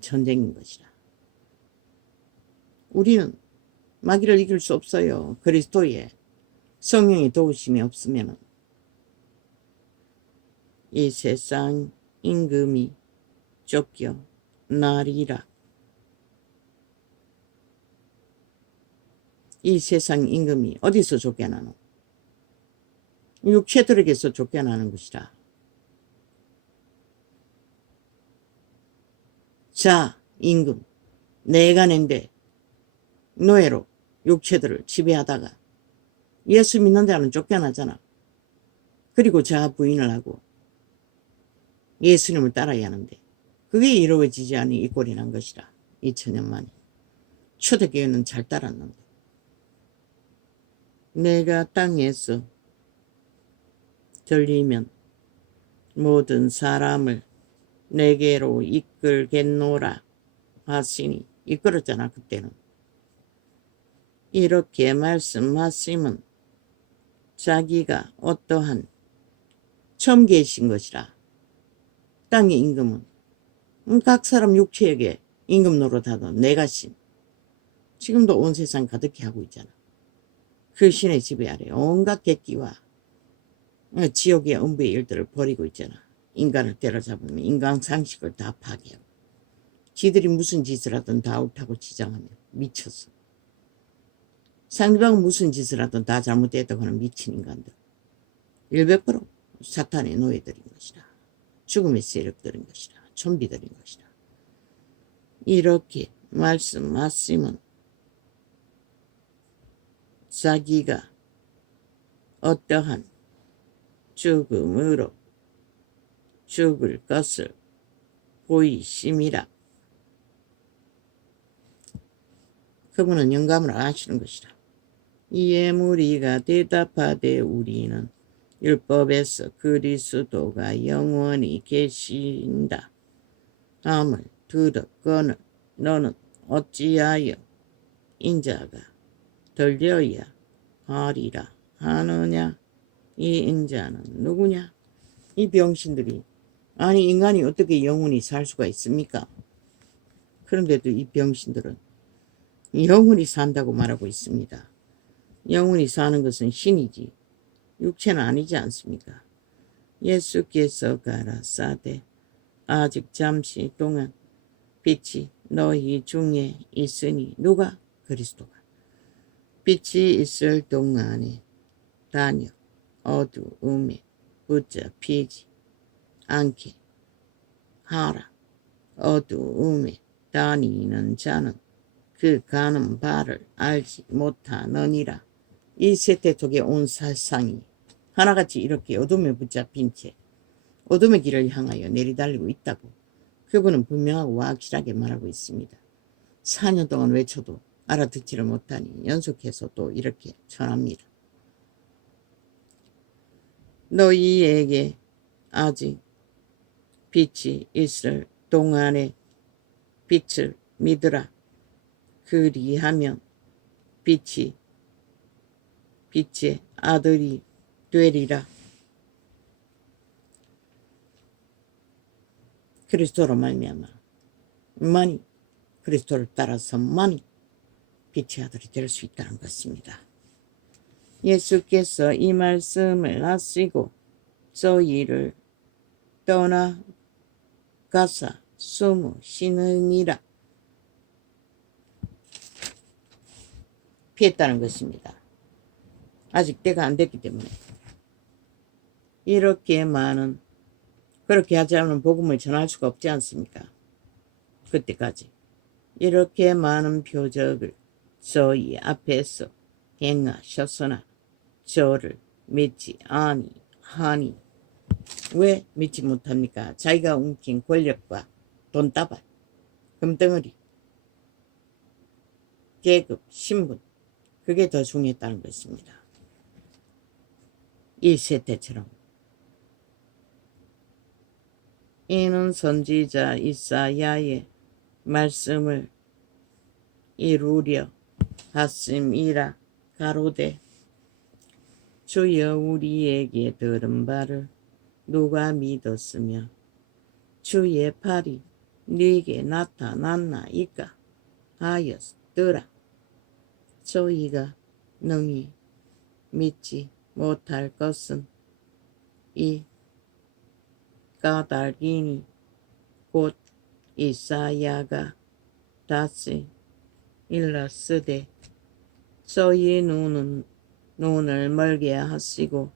전쟁인 것이라. 우리는 마귀를 이길 수 없어요. 그리스도의 성령의 도우심이 없으면 이 세상 임금이 쫓겨나리라. 이 세상 임금이 어디서 쫓겨나노? 육체들에게서 쫓겨나는 것이라. 자, 임금, 내가 낸데 노예로 육체들을 지배하다가 예수 믿는 자는 쫓겨나잖아. 그리고 자 부인을 하고 예수님을 따라야 하는데 그게 이루어지지 않은 이 꼴이 난 것이라. 2000년 만에. 초대교회는 잘 따랐는데 내가 땅에서 들리면 모든 사람을 내게로 이끌겠노라 하시니 이끌었잖아. 그때는. 이렇게 말씀하시면 자기가 어떠한 처음 계신 것이라. 땅의 임금은 각 사람 육체에게 임금 노릇하던 내가 신. 지금도 온 세상 가득히 하고 있잖아. 그 신의 지배 아래 온갖 객기와 지옥의 음부의 일들을 벌이고 있잖아. 인간을 때려잡으면 인간 상식을 다 파괴하고 지들이 무슨 짓을 하든 다 옳다고 지정하며 미쳤어. 상대방은 무슨 짓을 하든 다 잘못됐다고 하는 미친 인간들. 100% 사탄의 노예들인 것이다. 죽음의 세력들인 것이다. 좀비들인 것이다. 이렇게 말씀하시면 자기가 어떠한 죽음으로 죽을 것을 보이심이라. 그분은 영감을 아시는 것이라. 이에 무리가 대답하되 우리는 율법에서 그리스도가 영원히 계신다 함을 들었거늘 너는 어찌하여 인자가 들려야 하리라 하느냐. 이 인자는 누구냐? 이 병신들이 아니 인간이 어떻게 영원히 살 수가 있습니까? 그런데도 이 병신들은 영원히 산다고 말하고 있습니다. 영원히 사는 것은 신이지 육체는 아니지 않습니까? 예수께서 가라사대 아직 잠시 동안 빛이 너희 중에 있으니 누가? 그리스도가. 빛이 있을 동안에 다녀 어두움에 붙잡히지 않게 하라. 어두움에 다니는 자는 그 가는 바를 알지 못하느니라. 이 세대 속에 온 세상이 하나같이 이렇게 어둠에 붙잡힌 채 어둠의 길을 향하여 내리달리고 있다고 그분은 분명하고 확실하게 말하고 있습니다. 4년 동안 외쳐도 알아듣지를 못하니 연속해서 또 이렇게 전합니다. 너희에게 아직 빛이 있을 동안에 빛을 믿으라. 그리하면 빛의 아들이 되리라. 그리스도로 말미암아 만이 그리스도를 따라서만이 빛의 아들이 될 수 있다는 것입니다. 예수께서 이 말씀을 하시고 저희를 떠나가사 숨으시느니라. 피했다는 것입니다. 아직 때가 안 됐기 때문에. 이렇게 많은 그렇게 하지 않으면 복음을 전할 수가 없지 않습니까? 그때까지 이렇게 많은 표적을 저희 앞에서 행하셨으나 저를 믿지 아니하니. 왜 믿지 못합니까? 자기가 움킨 권력과 돈다발, 금덩어리, 계급, 신분 그게 더 중요했다는 것입니다. 이 세대처럼. 이는 선지자 이사야의 말씀을 이루려 하심이라. 가로되 주여 우리에게 들은 바를 누가 믿었으며 주의 팔이 네게 나타났나이까 하였더라. 저희가 능히 믿지 못할 것은 이 까닭이니 곧 이사야가 다시 일렀으되 저희 눈을 멀게 하시고.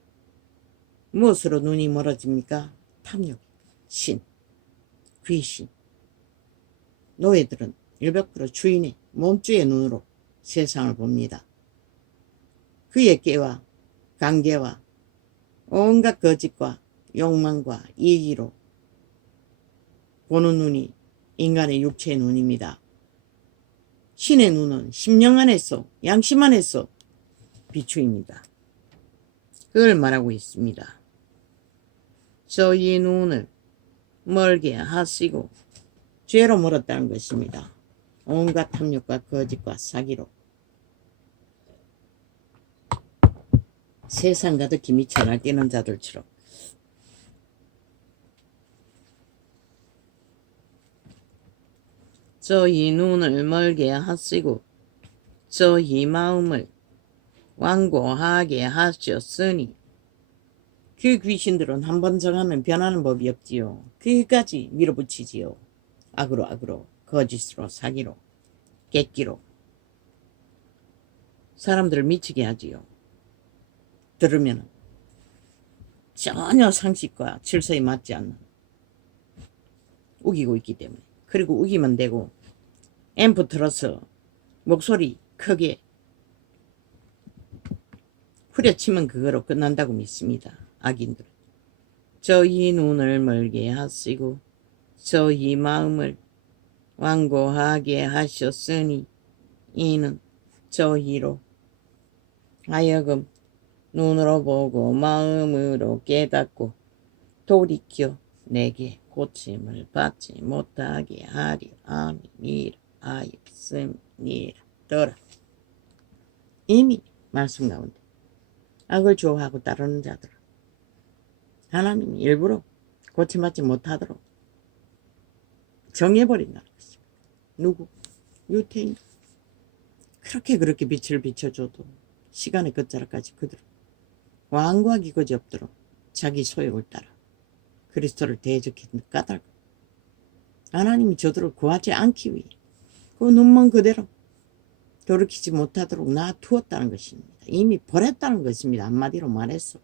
무엇으로 눈이 멀어집니까? 탐욕, 신, 귀신. 노예들은 100% 주인의 몸주의 눈으로 세상을 봅니다. 그의 깨와 관계와 온갖 거짓과 욕망과 이기로 보는 눈이 인간의 육체의 눈입니다. 신의 눈은 심령 안에서 양심 안에서 비추입니다. 그걸 말하고 있습니다. 저희 눈을 멀게 하시고. 죄로 멀었다는 것입니다. 온갖 탐욕과 거짓과 사기로 세상 가득히 미쳐 날뛰는 자들처럼 저희 눈을 멀게 하시고 저희 마음을 완고하게 하셨으니. 그 귀신들은 한번 정하면 변하는 법이 없지요. 그까지 밀어붙이지요. 악으로 거짓으로 사기로 객기로 사람들을 미치게 하지요. 들으면 전혀 상식과 질서에 맞지 않는 우기고 있기 때문에. 그리고 우기면 되고 앰프 틀어서 목소리 크게 후려치면 그거로 끝난다고 믿습니다. 악인들. 저희 눈을 멀게 하시고 저희 마음을 완고하게 하셨으니 이는 저희로 하여금 눈으로 보고 마음으로 깨닫고 돌이켜 내게 고침을 받지 못하게 하리 함이니라 하였음니라. 이미 말씀 가운데 악을 좋아하고 따르는 자들 하나님이 일부러 고침받지 못하도록 정해버린다는 것입니다. 누구? 유태인. 그렇게 빛을 비춰줘도 시간의 끝자락까지 그들 완고하기 거지없도록 자기 소욕을 따라 그리스도를 대적했는 까닭. 하나님이 저들을 구하지 않기 위해 그 눈먼 그대로 돌이키지 못하도록 놔두었다는 것입니다. 이미 버렸다는 것입니다. 한마디로 말해서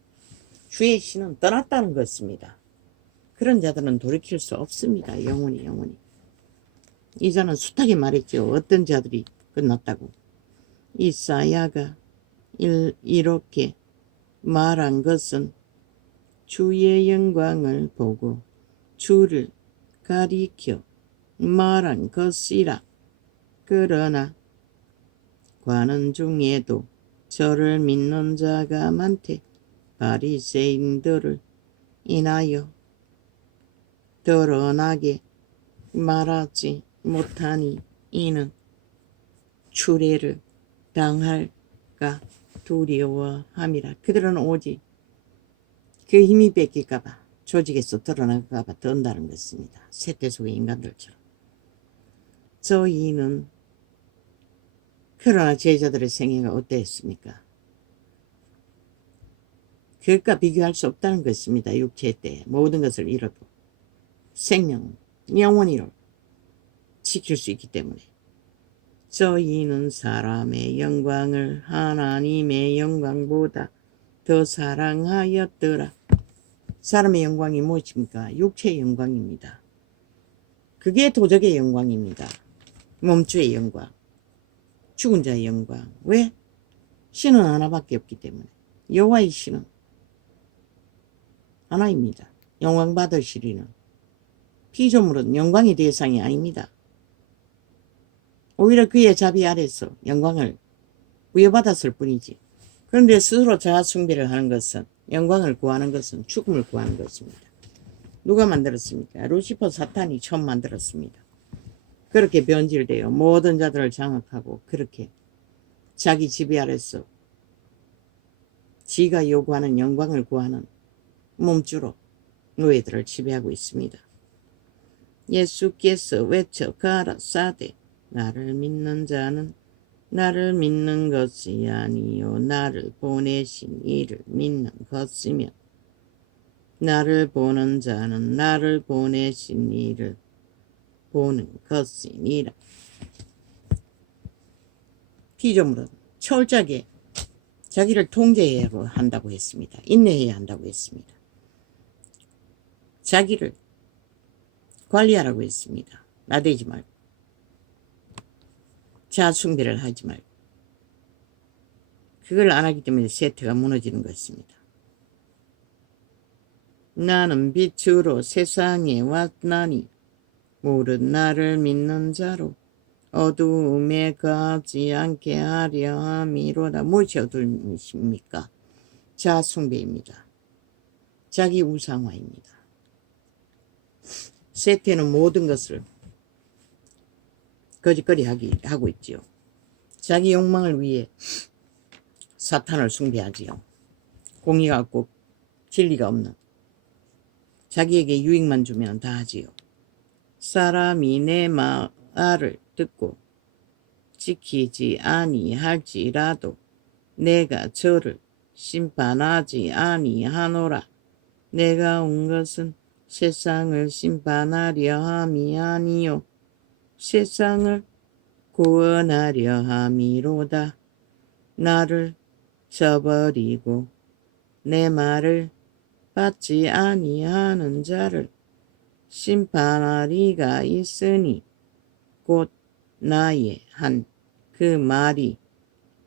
주의 신은 떠났다는 것입니다. 그런 자들은 돌이킬 수 없습니다. 영원히. 이자는 숱하게 말했죠. 어떤 자들이 끝났다고. 이사야가 이렇게 말한 것은 주의 영광을 보고 주를 가리켜 말한 것이라. 그러나 관원 중에도 저를 믿는 자가 많되 바리새인들을 인하여 드러나게 말하지 못하니 이는 추례를 당할까 두려워함이라. 그들은 오직 그 힘이 뺏길까봐 조직에서 드러날까봐 떤다는 것입니다. 세대 속의 인간들처럼. 저희는 그러나 제자들의 생애가 어땠습니까? 그것과 비교할 수 없다는 것입니다. 육체 때 모든 것을 잃어도 생명, 영원히로 지킬 수 있기 때문에. 저희는 사람의 영광을 하나님의 영광보다 더 사랑하였더라. 사람의 영광이 무엇입니까? 육체의 영광입니다. 그게 도적의 영광입니다. 몸주의 영광, 죽은 자의 영광. 왜? 신은 하나밖에 없기 때문에. 여호와의 신은 하나입니다. 영광 받으시리는 피조물은 영광의 대상이 아닙니다. 오히려 그의 자비 아래서 영광을 부여받았을 뿐이지. 그런데 스스로 자아숭배를 하는 것은, 영광을 구하는 것은 죽음을 구하는 것입니다. 누가 만들었습니까? 루시퍼 사탄이 처음 만들었습니다. 그렇게 변질되어 모든 자들을 장악하고 그렇게 자기 지배 아래서 지가 요구하는 영광을 구하는 몸주로 노예들을 지배하고 있습니다. 예수께서 외쳐 가라사대 나를 믿는 자는 나를 믿는 것이 아니요 나를 보내신 이를 믿는 것이며 나를 보는 자는 나를 보내신 이를 보는 것이니라. 피조물은 철저하게 자기를 통제해야 한다고 했습니다. 인내해야 한다고 했습니다. 자기를 관리하라고 했습니다. 나대지 말고 자아숭배를 하지 말고. 그걸 안 하기 때문에 세태가 무너지는 것입니다. 나는 빛으로 세상에 왔나니 모든 나를 믿는 자로 어두움에 가지 않게 하려 함이로다. 무엇이 어두움이십니까? 자아숭배입니다. 자기 우상화입니다. 세태는 모든 것을 거짓거리 하고 있지요. 자기 욕망을 위해 사탄을 숭배하지요. 공의가 없고 진리가 없는 자기에게 유익만 주면 다 하지요. 사람이 내 말을 듣고 지키지 아니할지라도 내가 저를 심판하지 아니하노라. 내가 온 것은 세상을 심판하려 함이 아니요 세상을 구원하려 함이로다. 나를 저버리고 내 말을 받지 아니하는 자를 심판하리가 있으니 곧 나의 한 그 말이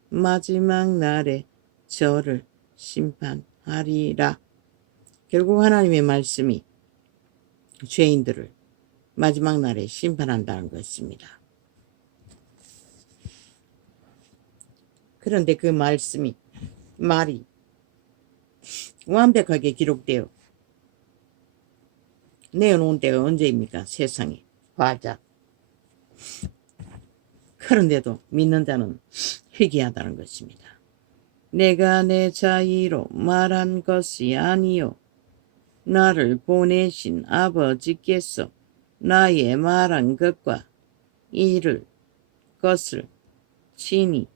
마지막 날에 저를 심판하리라. 결국 하나님의 말씀이 죄인들을 마지막 날에 심판한다는 것입니다. 그런데 그 말이 완벽하게 기록되어 내어놓은 때가 언제입니까? 세상에 과자. 그런데도 믿는 자는 회개하다는 것입니다. 내가 내 자의로 말한 것이 아니요 나를 보내신 아버지께서 나의 말한 것과 이를 것을 친히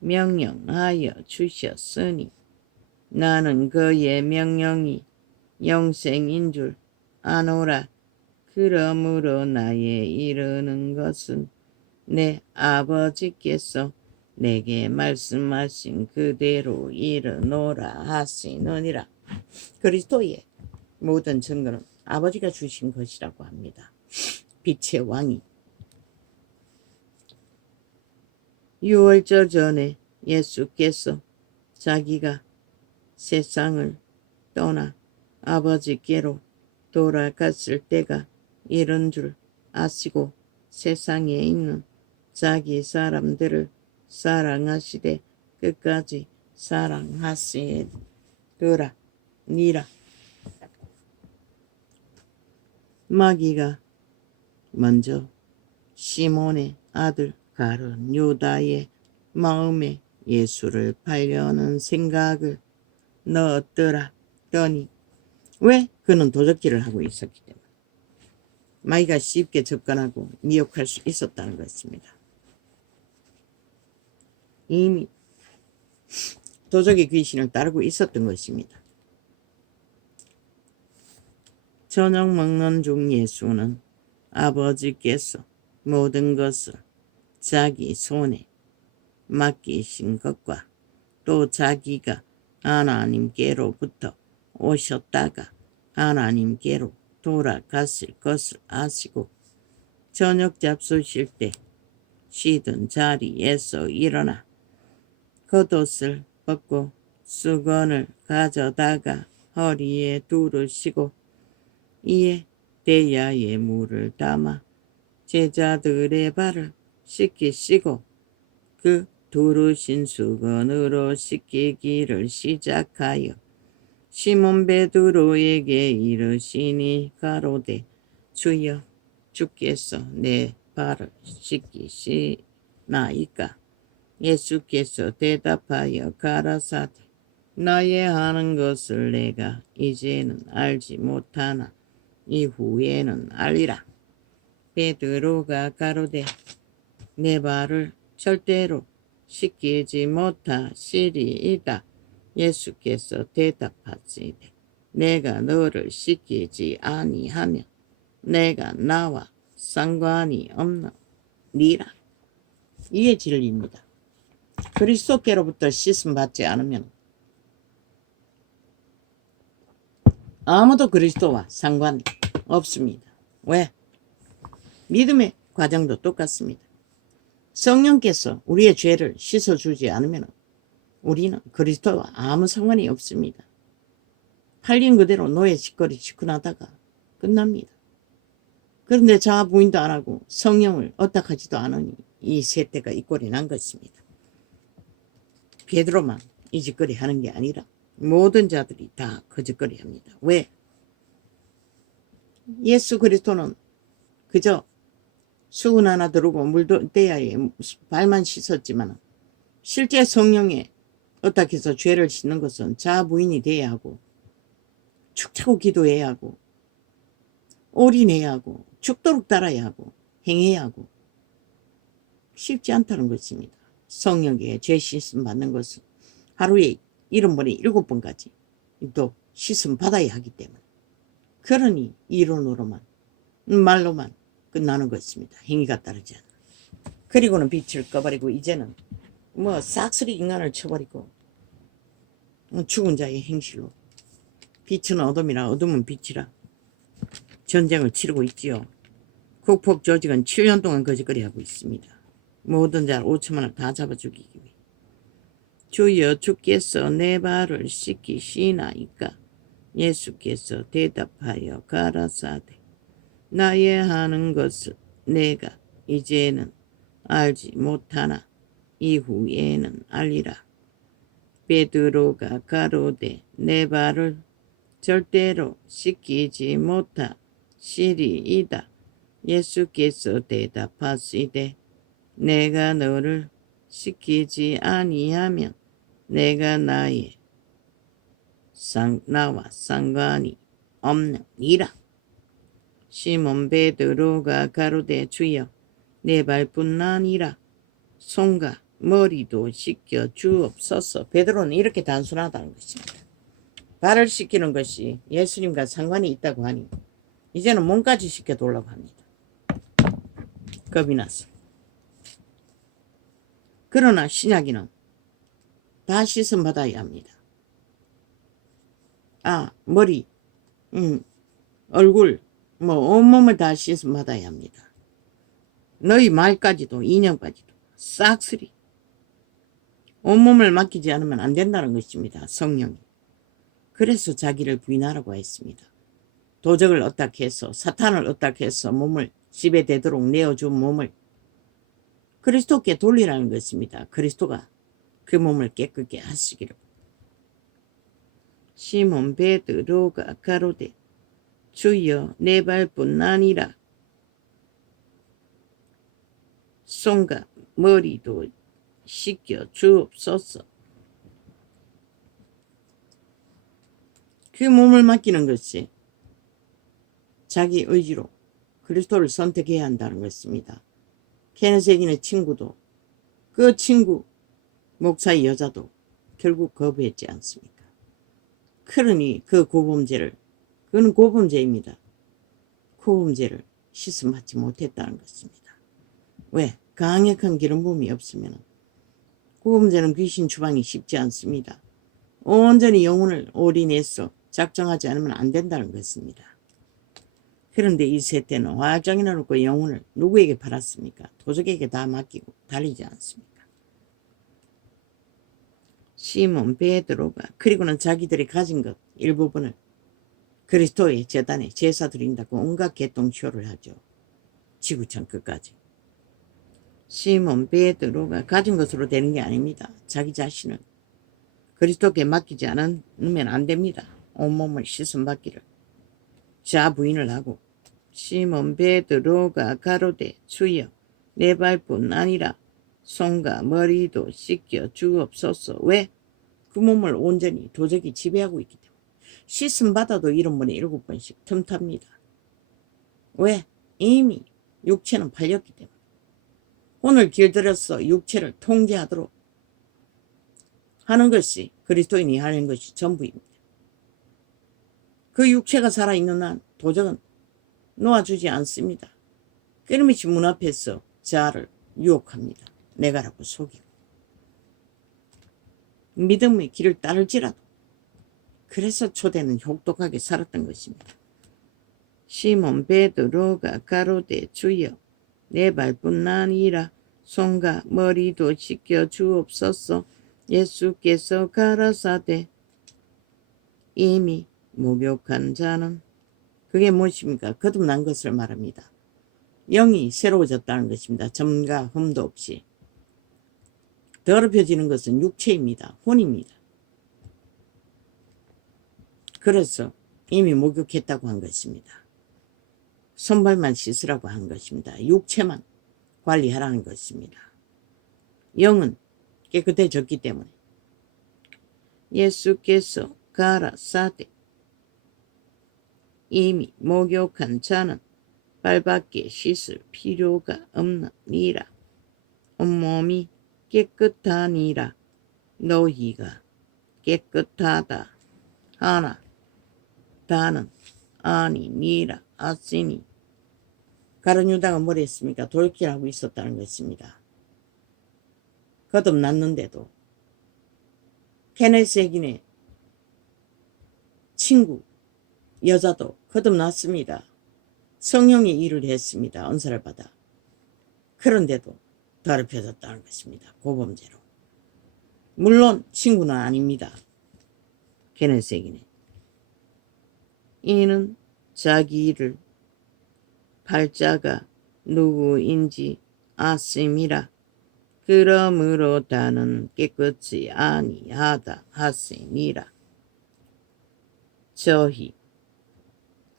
명령하여 주셨으니 나는 그의 명령이 영생인 줄 아노라. 그러므로 나의 이르는 것은 내 아버지께서 내게 말씀하신 그대로 이르노라 하시느니라. 그리스도의 모든 증거는 아버지가 주신 것이라고 합니다. 빛의 왕이 유월절 전에 예수께서 자기가 세상을 떠나 아버지께로 돌아갔을 때가 이런 줄 아시고 세상에 있는 자기 사람들을 사랑하시되 끝까지 사랑하시더라 니라. 마귀가 먼저 시몬의 아들 가룟 유다의 마음에 예수를 팔려는 생각을 넣었더니 왜? 그는 도적질을 하고 있었기 때문에 마귀가 쉽게 접근하고 미혹할 수 있었다는 것입니다. 이미 도적의 귀신을 따르고 있었던 것입니다. 저녁 먹는 중 예수는 아버지께서 모든 것을 자기 손에 맡기신 것과 또 자기가 하나님께로부터 오셨다가 하나님께로 돌아갔을 것을 아시고 저녁 잡수실 때 쉬던 자리에서 일어나 겉옷을 벗고 수건을 가져다가 허리에 두르시고 이에 대야에 물을 담아 제자들의 발을 씻기시고 그 두르신 수건으로 씻기기를 시작하여 시몬 베드로에게 이르시니 가로되 주여 주께서 내 발을 씻기시나이까. 예수께서 대답하여 가라사대 나의 하는 것을 내가 이제는 알지 못하나 이후에는 알리라. 베드로가 가로되 내 발을 절대로 씻기지 못하시리이다. 예수께서 대답하시되 내가 너를 씻기지 아니하면 내가 나와 상관이 없느니라. 이게 진리입니다. 그리스도께로부터 씻음 받지 않으면 아무도 그리스도와 상관 없습니다. 왜? 믿음의 과정도 똑같습니다. 성령께서 우리의 죄를 씻어주지 않으면 우리는 그리스도와 아무 상관이 없습니다. 팔린 그대로 노예 짓거리 지근하다가 끝납니다. 그런데 자아 부인도 안 하고 성령을 어떡하지도 않으니 이 세대가 이 꼴이 난 것입니다. 베드로만 이 짓거리 하는 게 아니라 모든 자들이 다 거짓거리 합니다. 왜? 예수 그리스도는 그저 수건 하나 두르고 물도 떼야에 발만 씻었지만 실제 성령에 어떻게 해서 죄를 씻는 것은 자아 부인이 돼야 하고 축차고 기도해야 하고 올인해야 하고 죽도록 따라야 하고 행해야 하고 쉽지 않다는 것입니다. 성령에 죄 씻음 받는 것은 하루에 70번에 7번까지 또 씻음 받아야 하기 때문에 그러니 이론으로만 말로만 끝나는 것입니다. 행위가 따르지 않아. 그리고는 빛을 꺼버리고 이제는 뭐 싹쓸이 인간을 쳐버리고 죽은 자의 행실로 빛은 어둠이라 어둠은 빛이라 전쟁을 치르고 있지요. 국폭 조직은 7년 동안 거짓거리 하고 있습니다. 모든 자 5천만을 다 잡아 죽이기 위해. 주여 주께서 내 발을 씻기시나이까. 예수께서 대답하여 가라사대 나의 하는 것을 내가 이제는 알지 못하나 이후에는 알리라. 베드로가 가로되 내 발을 절대로 씻기지 못하시리이다. 예수께서 대답하시되 내가 너를 씻기지 아니하면 내가 나와 상관이 없느니라. 시몬 베드로가 가로되 주여 내 발뿐 아니라 손과 머리도 씻겨 주옵소서. 베드로는 이렇게 단순하다는 것입니다. 발을 씻기는 것이 예수님과 상관이 있다고 하니 이제는 몸까지 씻겨달라고 합니다. 겁이 나서. 그러나 신약인은 다 씻음 받아야 합니다. 머리, 얼굴, 온몸을 다 씻음 받아야 합니다. 너희 말까지도 인형까지도 싹쓸이 온몸을 맡기지 않으면 안 된다는 것입니다. 성령이. 그래서 자기를 부인하라고 했습니다. 도적을 어떻게 해서 사탄을 어떻게 해서 몸을 지배되도록 내어준 몸을 그리스도께 돌리라는 것입니다. 그리스도가 그 몸을 깨끗게 하시기를. 시몬 베드로가 가로되 주여 내 발뿐 아니라 손과 머리도 씻겨 주옵소서. 그 몸을 맡기는 것이 자기 의지로 그리스도를 선택해야 한다는 것입니다. 케네세긴의 친구도 그 친구 목사의 여자도 결국 거부했지 않습니까? 그러니 그 고범죄를 그는 고범죄입니다. 고범죄를 씻음받지 못했다는 것입니다. 왜? 강력한 기름 부음이 없으면 고범죄는 귀신 추방이 쉽지 않습니다. 온전히 영혼을 올인해서 작정하지 않으면 안 된다는 것입니다. 그런데 이 세대는 화학장애나 놓고 영혼을 누구에게 팔았습니까? 도적에게 다 맡기고 달리지 않습니까? 시몬 베드로가 그리고는 자기들이 가진 것 일부분을 그리스도의 제단에 제사 드린다고 온갖 개똥쇼를 하죠. 지구촌 끝까지. 시몬 베드로가 가진 것으로 되는 게 아닙니다. 자기 자신을 그리스도께 맡기지 않으면 안 됩니다. 온몸을 씻음 받기를. 자 부인을 하고 시몬 베드로가 가로되 주여 내 발뿐 아니라 손과 머리도 씻겨 주옵소서. 왜? 그 몸을 온전히 도적이 지배하고 있기 때문에. 씻음 받아도 70번에 7번씩 틈탑니다. 왜? 이미 육체는 팔렸기 때문에 오늘 길들여서 육체를 통제하도록 하는 것이 그리스도인이 하는 것이 전부입니다. 그 육체가 살아있는 한 도적은 놓아주지 않습니다. 끊임없이 문 앞에서 자아를 유혹합니다. 내가라고 속이고 믿음의 길을 따를지라도. 그래서 초대는 혹독하게 살았던 것입니다. 시몬 베드로가 가로되 주여 내 발뿐 아니라 손과 머리도 씻겨 주옵소서. 예수께서 가라사대 이미 목욕한 자는, 그게 무엇입니까? 거듭난 것을 말합니다. 영이 새로워졌다는 것입니다. 점과 흠도 없이. 더럽혀지는 것은 육체입니다. 혼입니다. 그래서 이미 목욕했다고 한 것입니다. 손발만 씻으라고 한 것입니다. 육체만 관리하라는 것입니다. 영은 깨끗해졌기 때문에. 예수께서 가라사대 이미 목욕한 자는 발밖에 씻을 필요가 없느니라. 온몸이 깨끗하니라. 너희가 깨끗하다 하나 다는 아니니라 하시니. 가룟 유다가 뭘 했습니까? 돌킬하고 있었다는 것입니다. 거듭났는데도 케네스 액인의 친구 여자도 거듭났습니다. 성령이 일을 했습니다. 은사를 받아. 그런데도 더럽혀졌다는 것입니다. 고범죄로. 물론 친구는 아닙니다. 케네스 액인의. 이는 자기 일을 팔자가 누구인지 아심이라. 그러므로 다는 깨끗이 아니하다 하시니라. 저희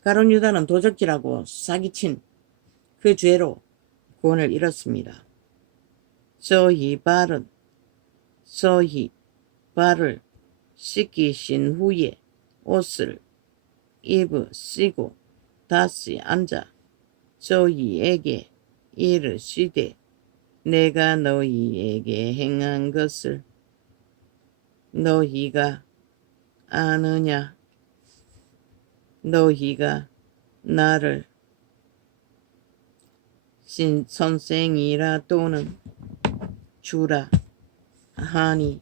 가룟 유다는 도적질하고 사기친 그 죄로 구원을 잃었습니다. 저희 발을 씻기신 후에 옷을 입으시고 다시 앉아 저희에게 이르시되 내가 너희에게 행한 것을 너희가 아느냐? 너희가 나를 선생이라 또는 주라 하니.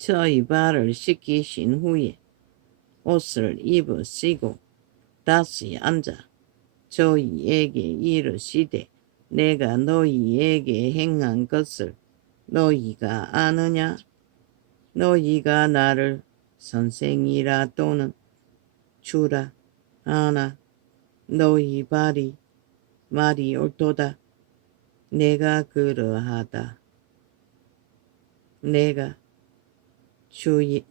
저희 발을 씻기신 후에 옷을 입으시고 다시 앉아 저희에게 이르시되 내가 너희에게 행한 것을 너희가 아느냐? 너희가 나를 선생이라 또는 주라 하나. 너희 말이 옳도다. 내가 그러하다. 내가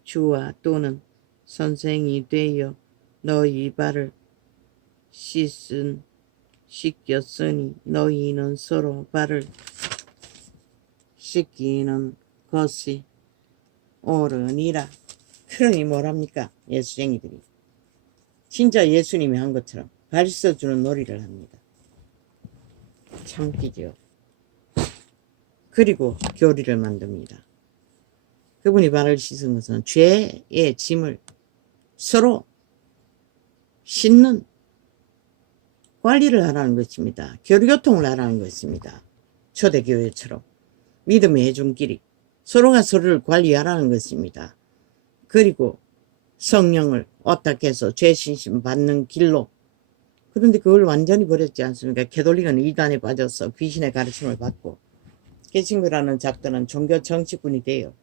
주와 또는 선생이 되어 너희 발을 씻겼으니 너희는 서로 발을 씻기는 것이 옳으니라. 그러니 뭐랍니까? 예수쟁이들이 진짜 예수님이 한 것처럼 가르쳐주는 놀이를 합니다. 참 웃기죠. 그리고 교리를 만듭니다. 그분이 발을 씻은 것은 죄의 짐을 서로 씻는 관리를 하라는 것입니다. 교류교통을 하라는 것입니다. 초대교회처럼 믿음의 해중길이 서로가 서로를 관리하라는 것입니다. 그리고 성령을 어떻게해서 죄신심 받는 길로. 그런데 그걸 완전히 버렸지 않습니까? 캐톨릭은 이단에 빠져서 귀신의 가르침을 받고 개신교라는 작들은 종교 정치꾼이 되어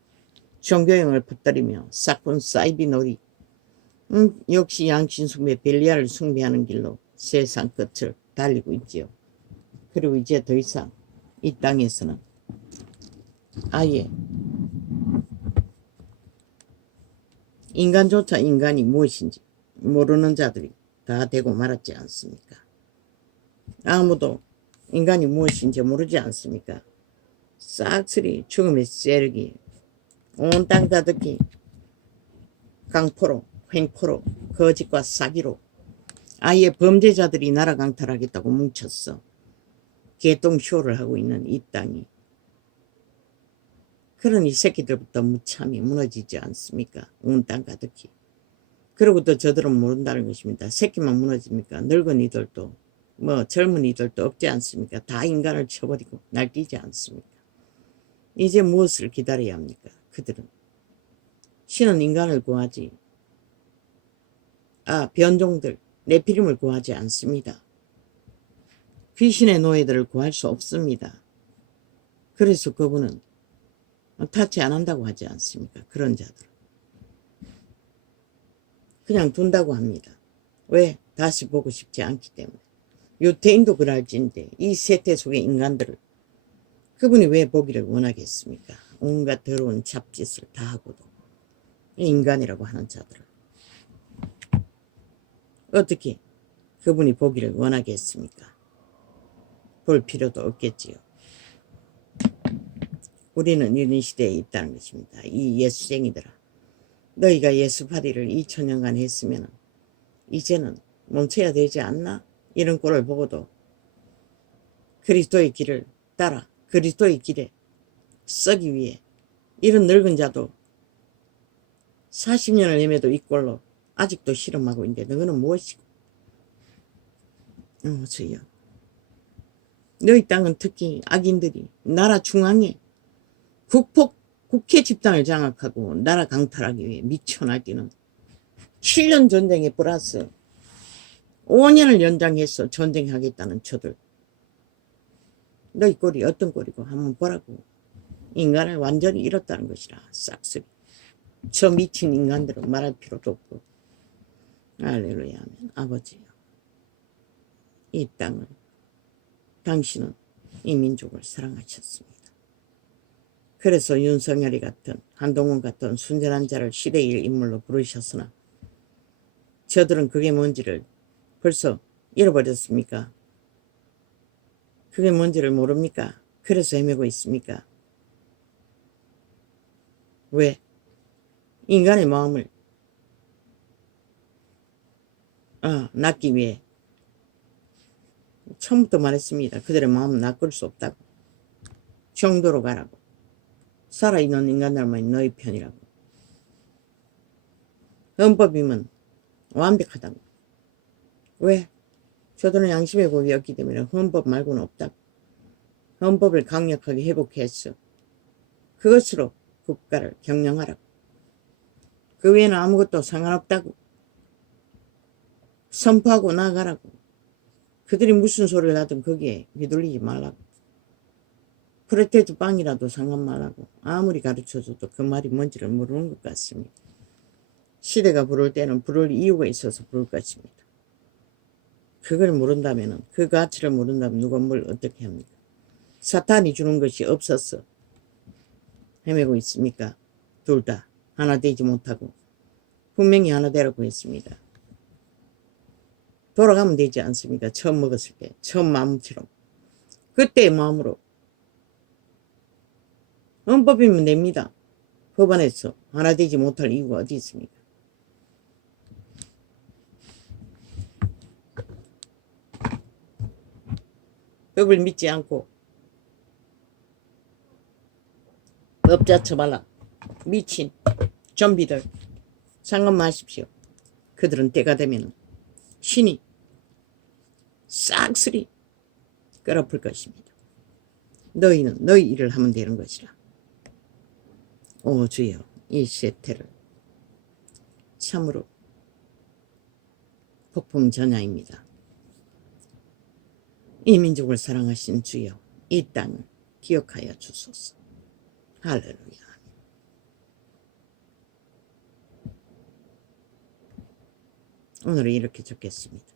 종교형을 퍼뜨리며 싹군 사이비 놀이. 역시 양신 숭배 벨리아를 숭배하는 길로 세상 끝을 달리고 있지요. 그리고 이제 더 이상 이 땅에서는 아예 인간조차 인간이 무엇인지 모르는 자들이 다 되고 말았지 않습니까? 아무도 인간이 무엇인지 모르지 않습니까? 싹쓸이 죽음의 세력이 온 땅 가득히 강포로 횡포로 거짓과 사기로 아예 범죄자들이 나라 강탈하겠다고 뭉쳤어. 개똥쇼를 하고 있는 이 땅이. 그러니 새끼들부터 무참히 무너지지 않습니까? 온 땅 가득히. 그리고 또 저들은 모른다는 것입니다. 새끼만 무너집니까? 늙은이들도 뭐 젊은이들도 없지 않습니까? 다 인간을 쳐버리고 날뛰지 않습니까? 이제 무엇을 기다려야 합니까? 그들은 신은 인간을 구하지 변종들 네피림을 구하지 않습니다. 귀신의 노예들을 구할 수 없습니다. 그래서 그분은 타치 안 한다고 하지 않습니까? 그런 자들 그냥 둔다고 합니다. 왜? 다시 보고 싶지 않기 때문에. 유태인도 그럴진데 이 세태 속의 인간들을 그분이 왜 보기를 원하겠습니까? 온갖 더러운 잡짓을 다 하고도 인간이라고 하는 자들을 어떻게 그분이 보기를 원하겠습니까? 볼 필요도 없겠지요. 우리는 이런 시대에 있다는 것입니다. 이 예수쟁이들아, 너희가 예수파리를 2000년간 했으면 이제는 멈춰야 되지 않나? 이런 꼴을 보고도 그리스도의 길을 따라 그리스도의 길에 서기 위해 이런 늙은 자도 40년을 헤매도 이 꼴로 아직도 실험하고 있는데 너희는 무엇이고? 주여, 너희 땅은 특히 악인들이 나라 중앙에 국회 집단을 장악하고 나라 강탈하기 위해 미쳐 날뛰는 7년 전쟁에 플러스 5년을 연장해서 전쟁하겠다는 저들. 너희 꼴이 어떤 꼴이고 한번 보라고. 인간을 완전히 잃었다는 것이라. 싹쓸이. 저 미친 인간들은 말할 필요도 없고. 할렐루야 하면 아버지요, 이 땅을 당신은 이 민족을 사랑하셨습니다. 그래서 윤석열이 같은 한동훈 같은 순전한 자를 시대의 인물로 부르셨으나 저들은 그게 뭔지를 벌써 잃어버렸습니까? 그게 뭔지를 모릅니까? 그래서 헤매고 있습니까? 왜? 인간의 마음을 낚기 위해 처음부터 말했습니다. 그들의 마음은 낚을 수 없다고. 정도로 가라고. 살아있는 인간들만 너희 편이라고. 헌법이면 완벽하다고. 왜? 저들은 양심의 법이 없기 때문에 헌법 말고는 없다고. 헌법을 강력하게 회복했어. 그것으로 국가를 경영하라고. 그 외에는 아무것도 상관없다고. 선포하고 나가라고. 그들이 무슨 소리를 하든 거기에 휘둘리지 말라고. 프레테즈 빵이라도 상관 말라고. 아무리 가르쳐줘도 그 말이 뭔지를 모르는 것 같습니다. 시대가 부를 때는 부를 이유가 있어서 부를 것입니다. 그걸 모른다면, 그 가치를 모른다면 누가 뭘 어떻게 합니까? 사탄이 주는 것이 없어서 헤매고 있습니까? 둘 다 하나 되지 못하고. 분명히 하나 되라고 했습니다. 돌아가면 되지 않습니까? 처음 먹었을 때, 처음 마음처럼. 그때의 마음으로. 헌법이면 됩니다. 법안에서 하나 되지 못할 이유가 어디 있습니까? 법을 믿지 않고 법자 처발라 미친 좀비들 상관 마십시오. 그들은 때가 되면 신이 싹쓸이 끌어풀 것입니다. 너희는 너희 일을 하면 되는 것이라. 오 주여, 이 세태를 참으로 폭풍전야입니다. 이 민족을 사랑하신 주여, 이 땅을 기억하여 주소서. 할렐루야. 오늘은 이렇게 적겠습니다.